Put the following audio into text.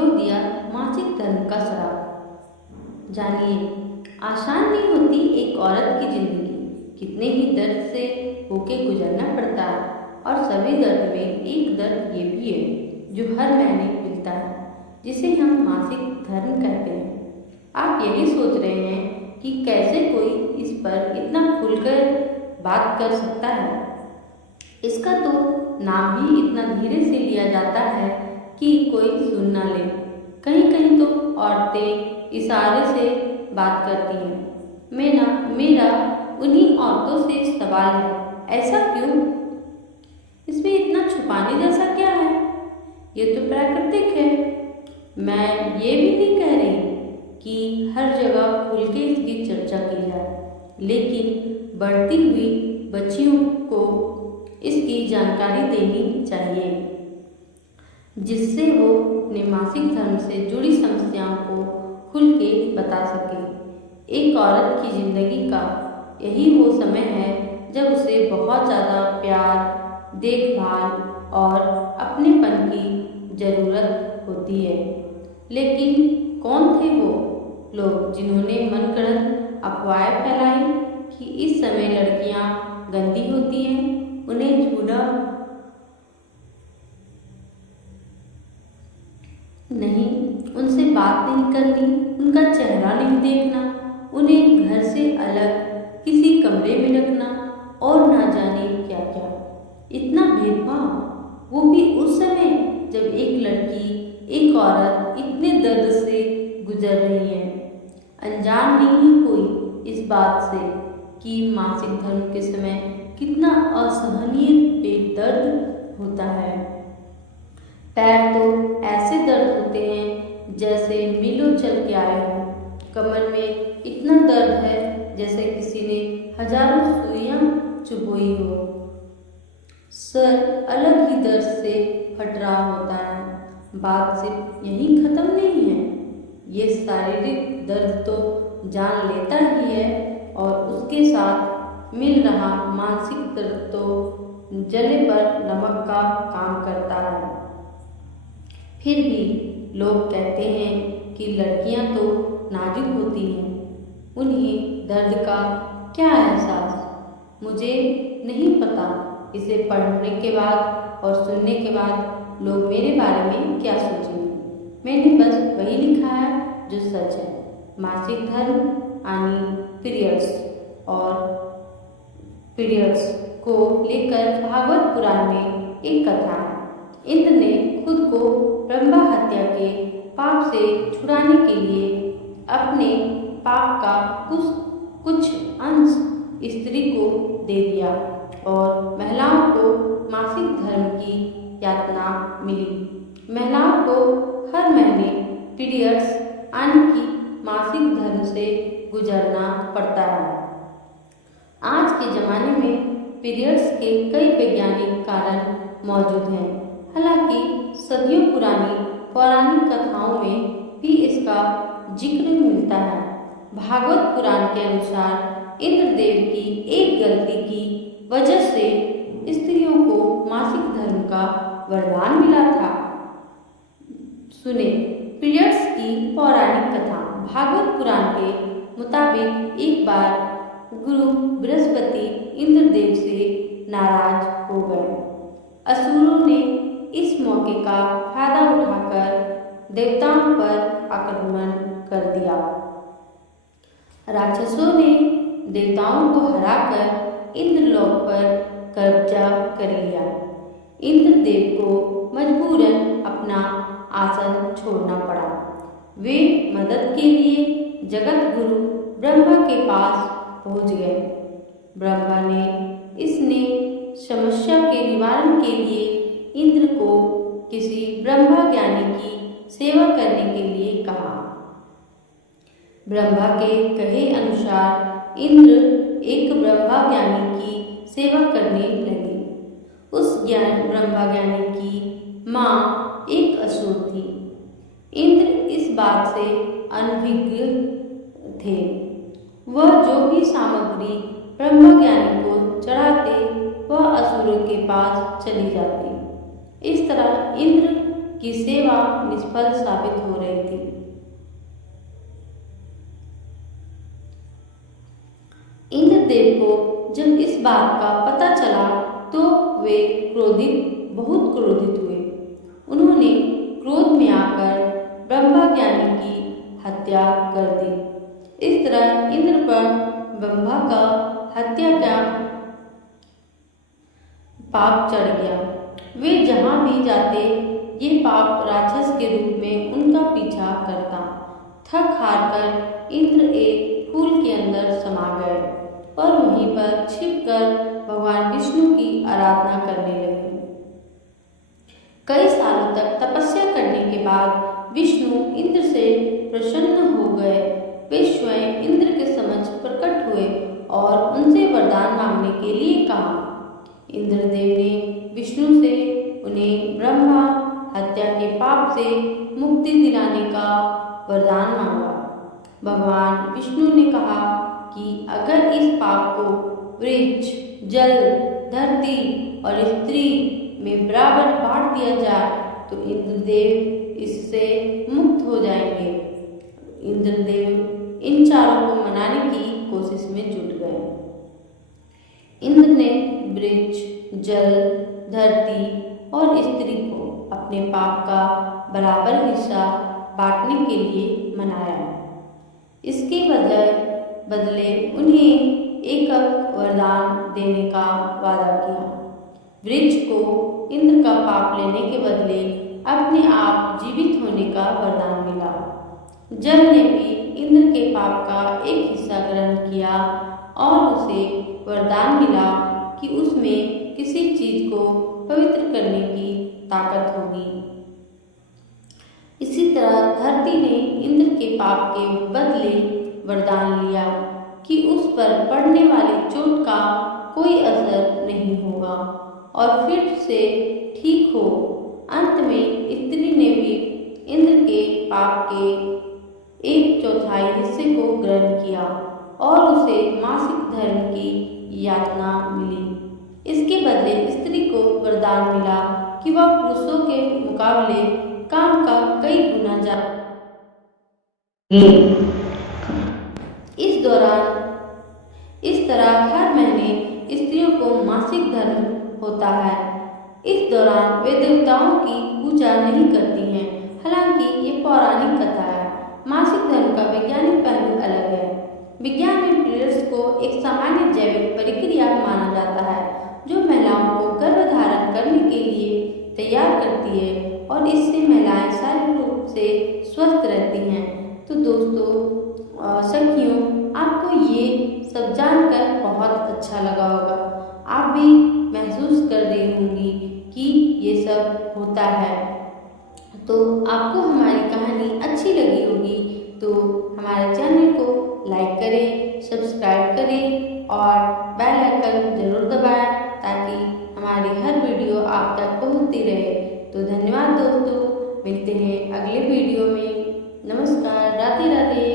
जोड़ दिया मासिक धर्म का श्राप। जानिए, आसान नहीं होती एक औरत की जिंदगी, कितने ही दर्द से होके गुजरना पड़ता है। और सभी दर्द में एक दर्द ये भी है जो हर महीने मिलता है, जिसे हम मासिक धर्म कहते हैं। आप यही सोच रहे हैं कि कैसे कोई इस पर इतना खुलकर बात कर सकता है। इसका तो नाम ही इतना धीरे से लिया जाता है कि कोई सुन ना ले। कहीं कहीं तो औरतें इशारे से बात करती हैं। मेरा उन्हीं औरतों से सवाल है, ऐसा क्यों? इसमें इतना छुपाने जैसा क्या है? ये तो प्राकृतिक है। मैं ये भी नहीं कह रही कि हर जगह खुल के इसकी चर्चा की जाए, लेकिन बढ़ती हुई बच्चियों को इसकी जानकारी देनी चाहिए, जिससे वो अपने मासिक धर्म से जुड़ी समस्याओं को खुल के बता सके। एक औरत की जिंदगी का यही वो समय है जब उसे बहुत ज़्यादा प्यार, देखभाल और अपनेपन की ज़रूरत होती है। लेकिन कौन थे वो लोग जिन्होंने मनगढ़ंत अफवाहें फैलाई कि इस समय लड़कियां गंदी होती हैं, उन्हें छूना नहीं, उनसे बात नहीं करनी, उनका चेहरा नहीं देखना, उन्हें घर से अलग किसी कमरे में रखना और ना जाने क्या क्या। इतना भेदभाव, वो भी उस समय जब एक लड़की, एक औरत इतने दर्द से गुजर रही है। अनजान नहीं है कोई इस बात से कि मासिक धर्म के समय कितना असहनीय बेदर्द होता है। पैर तो ऐसे दर्द होते हैं जैसे मीलों चल के आए हों। कमर में इतना दर्द है जैसे किसी ने हजारों सुइयां चुभोई हो। सर अलग ही दर्द से फट रहा होता है। बात सिर्फ यहीं खत्म नहीं है, ये शारीरिक दर्द तो जान लेता ही है और उसके साथ मिल रहा मानसिक दर्द तो जले पर नमक का काम करता है। फिर भी लोग कहते हैं कि लड़कियां तो नाजुक होती हैं, उन्हें दर्द का क्या एहसास? मुझे नहीं पता। इसे पढ़ने के बाद और सुनने के बाद लोग मेरे बारे में क्या सोचेंगे। मैंने बस वही लिखा है जो सच है। मासिक धर्म यानी पीरियड्स को लेकर भागवत पुराण में एक कथा है। इंद्र ने खुद को ब्रह्मा हत्या के पाप से छुड़ाने के लिए अपने पाप का कुछ अंश स्त्री को दे दिया और महिलाओं को मासिक धर्म की यातना मिली। महिलाओं को हर महीने पीरियड्स यानी कि मासिक धर्म से गुजरना पड़ता है। आज के ज़माने में पीरियड्स के कई वैज्ञानिक कारण मौजूद हैं। हालांकि सदियों पुरानी पौराणिक कथाओं में भी इसका जिक्र मिलता है। भागवत पुराण के अनुसार इंद्रदेव की एक गलती की वजह से स्त्रियों को मासिक धर्म का वरदान मिला था। सुने पीरियड्स की पौराणिक कथा। भागवत पुराण के मुताबिक एक बार गुरु बृहस्पति इंद्रदेव से नाराज हो गए। असुरों ने इस मौके का फायदा उठाकर देवताओं पर आक्रमण कर दिया। राक्षसों ने देवताओं को हराकर इंद्रलोक पर कब्जा कर लिया। इंद्रदेव को मजबूरन अपना आसन छोड़ना पड़ा। वे मदद के लिए जगत गुरु ब्रह्मा के पास पहुंच गए। ब्रह्मा ने इसने समस्या के निवारण के लिए इंद्र को किसी ब्रह्मा ज्ञानी की सेवा करने के लिए कहा। ब्रह्मा के कहे अनुसार इंद्र एक ब्रह्मा ज्ञानी की सेवा करने लगे। उस ब्रह्मा ज्ञानी की माँ एक असुर थी। इंद्र इस बात से अनभिज्ञ थे। वह जो भी सामग्री ब्रह्मा ज्ञानी को चढ़ाते वह असुरों के पास चली जाती। इस तरह इंद्र की सेवा निष्फल साबित हो रही थी। इंद्रदेव को जब इस बात का पता चला तो वे बहुत क्रोधित हुए। उन्होंने क्रोध में आकर ब्रह्मा ज्ञानी की हत्या कर दी। इस तरह इंद्र पर ब्रह्मा का हत्या का पाप चढ़ गया। वे जहाँ भी जाते ये पाप राक्षस के रूप में उनका पीछा करता। थक हार कर इंद्र एक फूल के अंदर समा गए और वहीं पर छिपकर भगवान विष्णु की आराधना करने लगे। कई सालों तक तपस्या करने के बाद विष्णु इंद्र से प्रसन्न हो गए। वे स्वयं इंद्र के समक्ष प्रकट हुए और उनसे वरदान मांगने के लिए कहा। इंद्रदेव ने विष्णु से उन्हें ब्रह्मा हत्या के पाप से मुक्ति दिलाने का वरदान मांगा। भगवान विष्णु ने कहा कि अगर इस पाप को वृक्ष, जल, धरती और स्त्री में बराबर बांट दिया जाए तो इंद्रदेव इससे मुक्त हो जाएंगे। इंद्रदेव इन चारों को मनाने की कोशिश में जुट गए। इंद्र ने वृक्ष, जल, धरती और स्त्री को अपने पाप का बराबर हिस्सा बांटने के लिए मनाया। इसके बदले उन्हें एक वरदान देने का वादा किया। वृक्ष को इंद्र का पाप लेने के बदले अपने आप जीवित होने का वरदान मिला। जल ने भी इंद्र के पाप का एक हिस्सा ग्रहण किया और उसे वरदान मिला कि उसमें किसी चीज को पवित्र करने की ताकत होगी। इसी तरह धरती ने इंद्र के पाप के बदले वरदान लिया कि उस पर पड़ने वाली चोट का कोई असर नहीं होगा और फिर से ठीक हो। अंत में स्त्री ने भी इंद्र के पाप के 1/4 हिस्से को ग्रहण किया और उसे मासिक धर्म की यातना मिली। इसके बदले स्त्री को वरदान मिला कि वह पुरुषों के मुकाबले काम का कई गुना ज्यादा। इस तरह हर महीने स्त्रियों को मासिक धर्म होता है। इस दौरान वे देवताओं की पूजा नहीं करती हैं। हालांकि ये पौराणिक कथा है। मासिक धर्म का वैज्ञानिक पहलू अलग है। विज्ञान में पीरियड्स को एक सामान्य जैविक प्रक्रिया माना जाता है जो महिलाओं को गर्भधारण करने के लिए तैयार करती है और इससे महिलाएं शारीरिक रूप से स्वस्थ रहती हैं। तो दोस्तों सखियों, आपको ये सब जानकर बहुत अच्छा लगा होगा। आप भी महसूस कर रही होंगी कि ये सब होता है। तो आपको हमारी कहानी अच्छी लगी होगी तो हमारे चैनल को लाइक करें, सब्सक्राइब करें और बेल आइकन जरूर दबाएं ताकि हमारी हर वीडियो आप तक पहुंचती रहे। तो धन्यवाद दोस्तों, मिलते हैं अगले वीडियो में। नमस्कार, राधे राधे।